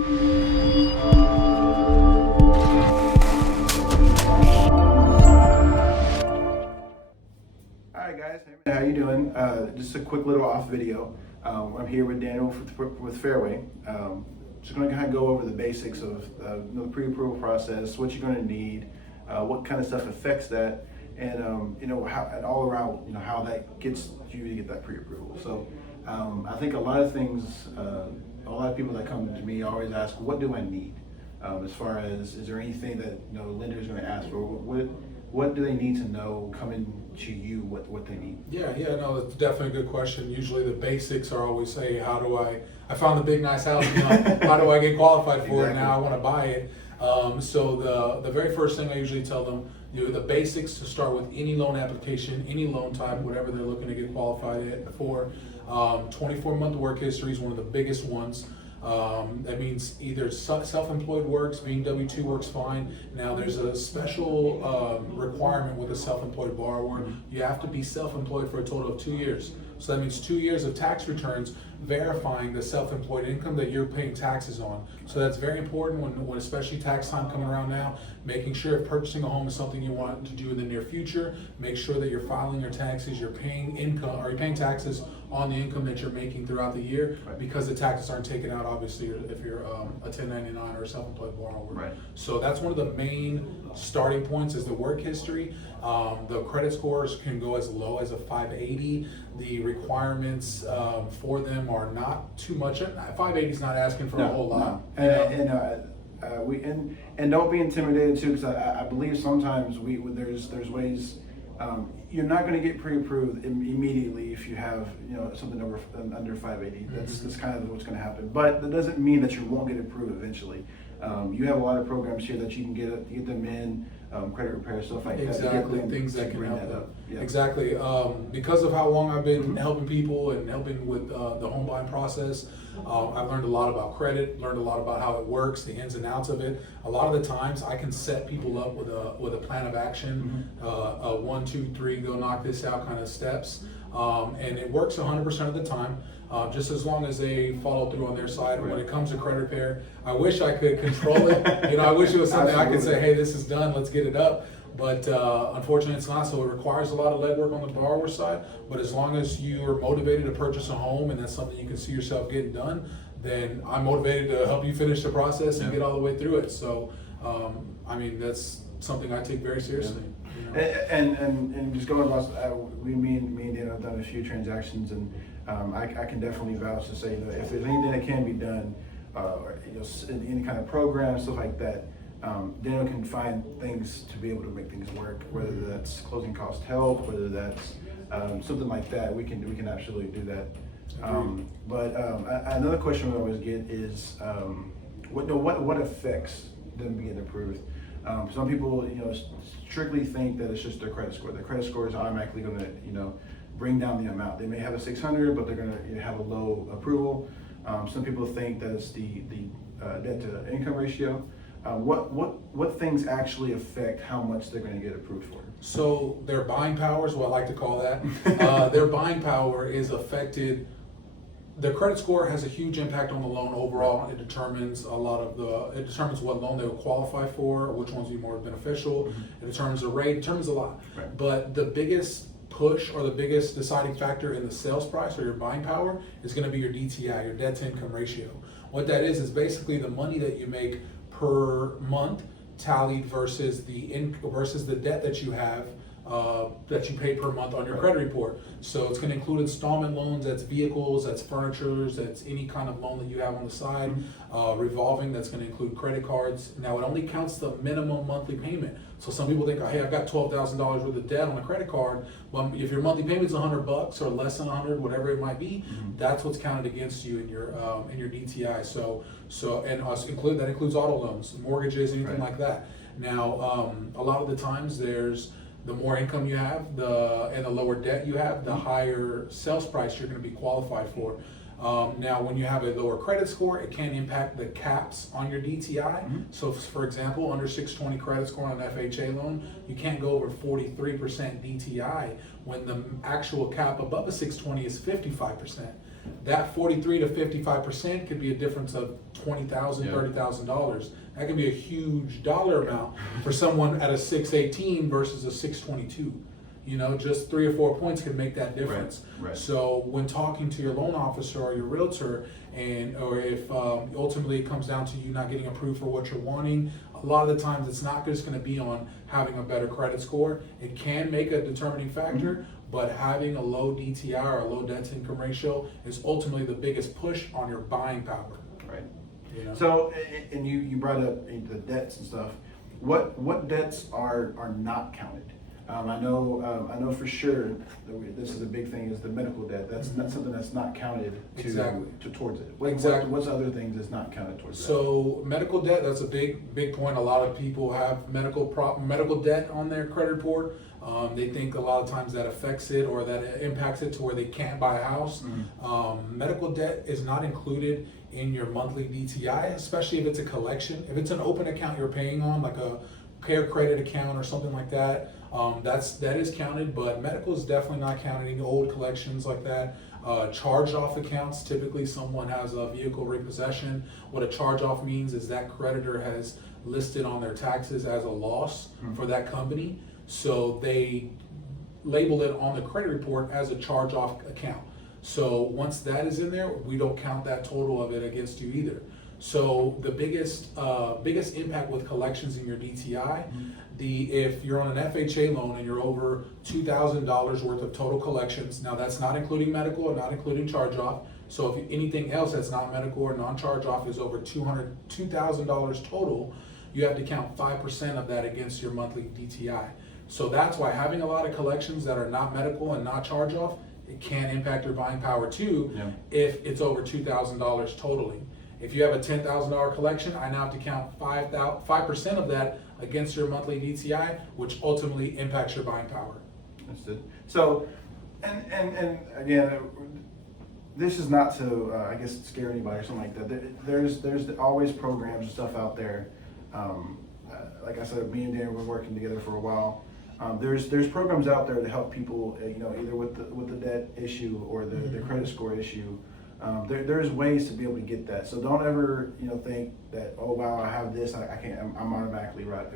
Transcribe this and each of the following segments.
Alright guys, hey, how you doing? Just a quick little off video. I'm here with Daniel with Fairway. Just going to kind of go over the basics of the pre-approval process, what you're going to need, what kind of stuff affects that, and how, and all around how that gets you to get that pre-approval. So I think a lot of things, a lot of people that come to me always ask, what do I need? As far as, is there anything that the lender is going to ask for? What do they need to know coming to you, what they need? Yeah, no, it's definitely a good question. Usually the basics are always say, how do I found the big nice house, how do I get qualified for it? Now I want to buy it. So the very first thing I usually tell them, the basics to start with any loan application, any loan type, whatever they're looking to get qualified for. 24-month work history is one of the biggest ones. That means either self-employed works, being W-2 works fine. Now there's a special requirement with a self-employed borrower. You have to be self-employed for a total of 2 years. So that means 2 years of tax returns verifying the self-employed income that you're paying taxes on. So that's very important when especially tax time coming around now, making sure if purchasing a home is something you want to do in the near future, make sure that you're filing your taxes, you're paying income, or you're paying taxes on the income that you're making throughout the year, because the taxes aren't taken out obviously if you're a 1099 or a self-employed borrower. Right. So that's one of the main starting points is the work history. The credit scores can go as low as a 580. The requirements for them are not too much. 580 is not asking for a whole lot. No. And don't be intimidated too, because I believe sometimes there's ways. You're not going to get pre-approved immediately if you have something under 580. That's kind of what's going to happen. But that doesn't mean that you won't get approved eventually. You have a lot of programs here that you can get them in, credit repair, stuff like that. Exactly, things that can help them. Yeah. Exactly. Because of how long I've been helping people and helping with the home buying process, I've learned a lot about credit, learned a lot about how it works, the ins and outs of it. A lot of the times I can set people up with a plan of action, a 1, 2, 3, go knock this out kind of steps. And it works 100% of the time. Just as long as they follow through on their side. When it comes to credit repair, I wish I could control it. I wish it was something I could say, hey, this is done, let's get it up. But unfortunately it's not, so it requires a lot of legwork on the borrower side. But as long as you are motivated to purchase a home and that's something you can see yourself getting done, then I'm motivated to help you finish the process and get all the way through it. So, that's something I take very seriously. And just going about, me and Dan have done a few transactions, and I can definitely vouch to say that if there's anything that can be done, in any kind of program, stuff like that, Daniel can find things to be able to make things work. Whether that's closing cost help, whether that's something like that, we can absolutely do that. But another question we always get is, what affects them being approved? Some people, strictly think that it's just their credit score. Their credit score is automatically going to, bring down the amount. They may have a 600, but they're going to have a low approval. Some people think that it's the debt to income ratio. What things actually affect how much they're going to get approved for? So their buying power is what I like to call that. Their buying power is affected. Their credit score has a huge impact on the loan overall. It determines it determines what loan they will qualify for, which ones will be more beneficial. It determines the rate, it determines a lot. Right. But the biggest push or the biggest deciding factor in the sales price or your buying power is going to be your DTI, your debt to income ratio. What that is basically the money that you make per month tallied versus the debt that you have that you pay per month on your credit report. So it's going to include installment loans, that's vehicles, that's furniture, that's any kind of loan that you have on the side, revolving, that's going to include credit cards. Now it only counts the minimum monthly payment. So some people think, hey, I've got $12,000 worth of debt on a credit card. Well, if your monthly payment's $100 or less than 100, whatever it might be, that's what's counted against you in your DTI. So and that includes auto loans, mortgages, anything like that. Now, a lot of the times the more income you have, and the lower debt you have, the higher sales price you're going to be qualified for. Now, when you have a lower credit score, it can impact the caps on your DTI. So, for example, under 620 credit score on an FHA loan, you can't go over 43% DTI when the actual cap above a 620 is 55%. that 43 to 55% could be a difference of $20,000, Yeah. $30,000. That can be a huge dollar amount for someone at a 618 versus a 622. You know, just 3 or 4 points can make that difference. Right. So when talking to your loan officer or your realtor, or if ultimately it comes down to you not getting approved for what you're wanting, a lot of the times it's not just going to be on having a better credit score. It can make a determining factor, but having a low DTI or a low debt to income ratio is ultimately the biggest push on your buying power. Right. You know? So, and you brought up the debts and stuff. What debts are not counted? I know for sure that this is a big thing, is the medical debt. That's not something that's not counted towards it. What's other things is not counted towards that? So medical debt, that's a big point. A lot of people have medical debt on their credit report. They think a lot of times that affects it or that it impacts it to where they can't buy a house. Medical debt is not included in your monthly DTI, especially if it's a collection. If it's an open account you're paying on, like a care credit account or something like that, that is counted, but medical is definitely not counted. Any old collections like that. Charge-off accounts, typically someone has a vehicle repossession. What a charge-off means is that creditor has listed on their taxes as a loss for that company, so they label it on the credit report as a charge-off account. So once that is in there, we don't count that total of it against you either. So the biggest impact with collections in your DTI, if you're on an FHA loan and you're over $2,000 worth of total collections, now that's not including medical or not including charge-off. So if anything else that's not medical or non-charge-off is over $2,000 total, you have to count 5% of that against your monthly DTI. So that's why having a lot of collections that are not medical and not charge-off, it can impact your buying power too, if it's over $2,000 totally. If you have a $10,000 collection, I now have to count 5% of that against your monthly DTI, which ultimately impacts your buying power. Understood. So, and again, this is not to, I guess, scare anybody or something like that. There's always programs and stuff out there. Like I said, me and Dan were working together for a while. There's programs out there to help people, either with the debt issue or the credit score issue. There's ways to be able to get that. So don't ever, think that, oh wow, I have this, I can't, I'm automatically right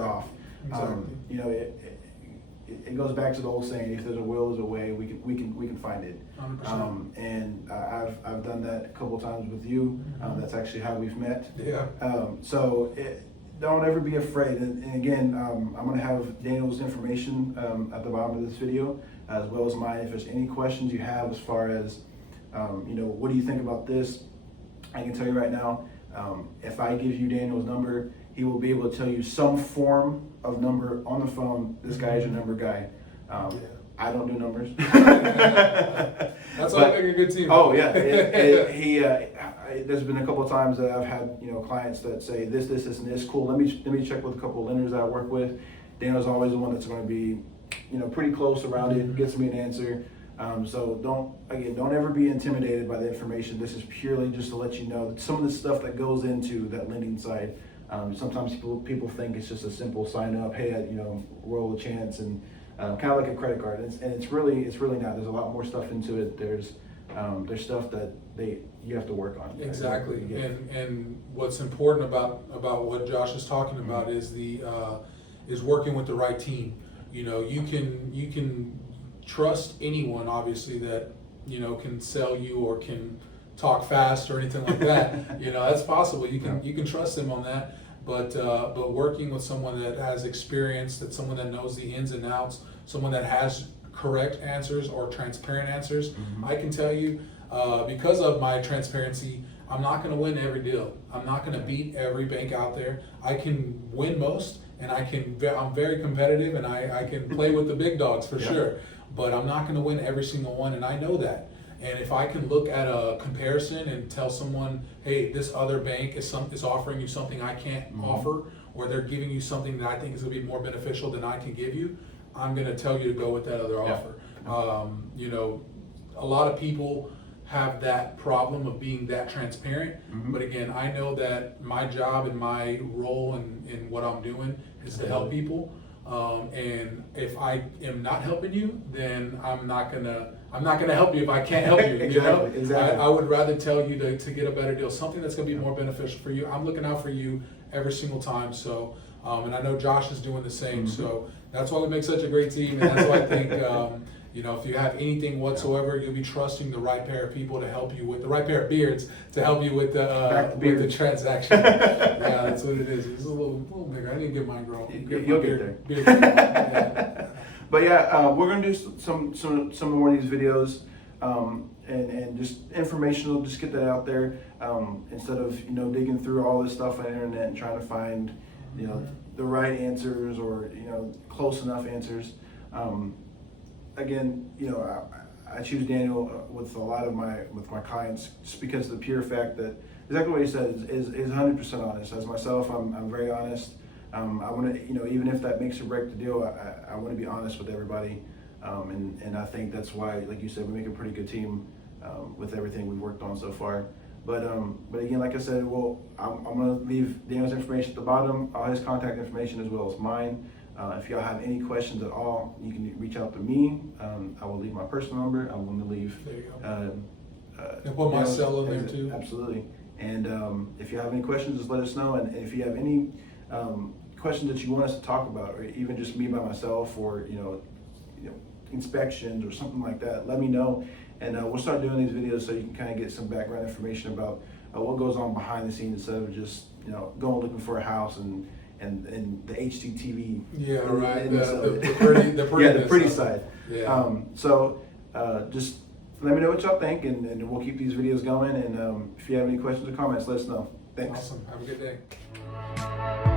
off. Exactly. It goes back to the old saying: if there's a will, there's a way. We can find it. 100%. And I've done that a couple times with you. That's actually how we've met. Yeah. Don't ever be afraid. And again, I'm going to have Daniel's information at the bottom of this video, as well as mine. If there's any questions you have as far as what do you think about this? I can tell you right now, if I give you Daniel's number, he will be able to tell you some form of number on the phone. This guy is your number guy. I don't do numbers. That's why I make a good team. Oh yeah, there's been a couple of times that I've had clients that say this, and this. Cool. Let me check with a couple of lenders that I work with. Daniel's always the one that's going to be pretty close around it, gets me an answer. So don't ever be intimidated by the information. This is purely just to let you know that some of the stuff that goes into that lending side. Sometimes people think it's just a simple sign up, hey, roll a chance, and kind of like a credit card. And it's really not. There's a lot more stuff into it. There's stuff that you have to work on. Exactly. And what's important about what Josh is talking about is is working with the right team. You can trust anyone, obviously, that can sell you or can talk fast or anything like that. That's possible. You can trust them on that. But working with someone that has experience, that someone that knows the ins and outs, someone that has correct answers or transparent answers, I can tell you, because of my transparency, I'm not going to win every deal. I'm not going to beat every bank out there. I can win most, and I'm very competitive, and I can play with the big dogs for sure. But I'm not going to win every single one, and I know that. And if I can look at a comparison and tell someone, hey, this other bank is offering you something I can't offer, or they're giving you something that I think is going to be more beneficial than I can give you, I'm going to tell you to go with that other offer. A lot of people have that problem of being that transparent. But again, I know that my job and my role in what I'm doing is to help people. And if I am not helping you, then I'm not gonna I'm not going to help you if I can't help you. You know? Exactly. I would rather tell you to get a better deal, something that's going to be more beneficial for you. I'm looking out for you every single time. So, and I know Josh is doing the same. So that's why we make such a great team, and that's why I think, you know, if you have anything whatsoever, you'll be trusting the right pair of people to help you with the right pair of beards to help you with the transaction. Yeah, that's what it is. It's a little bigger. I need to get mine grown. You'll get there. Beard grown. Yeah. But yeah, we're gonna do some more of these videos, and just informational. Just get that out there, instead of digging through all this stuff on the internet and trying to find the right answers or close enough answers. Again, I choose Daniel with a lot of my clients just because of the pure fact that exactly what he said is 100% honest. As myself, I'm very honest. I want to, even if that makes or break the deal, I want to be honest with everybody, and I think that's why, like you said, we make a pretty good team with everything we've worked on so far. But again, like I said, I'm going to leave Daniel's information at the bottom, all his contact information as well as mine. If y'all have any questions at all, you can reach out to me. I will leave my personal number. I'm going to leave. There you go. And put my cell in there too. Absolutely. And if you have any questions, just let us know. And if you have any questions that you want us to talk about, or even just me by myself, or inspections or something like that, let me know. And we'll start doing these videos so you can kind of get some background information about what goes on behind the scenes instead of just going looking for a house and the HGTV. Yeah, right. The pretty side. Yeah. So just let me know what y'all think, and we'll keep these videos going. And if you have any questions or comments, let us know. Thanks. Awesome. Have a good day.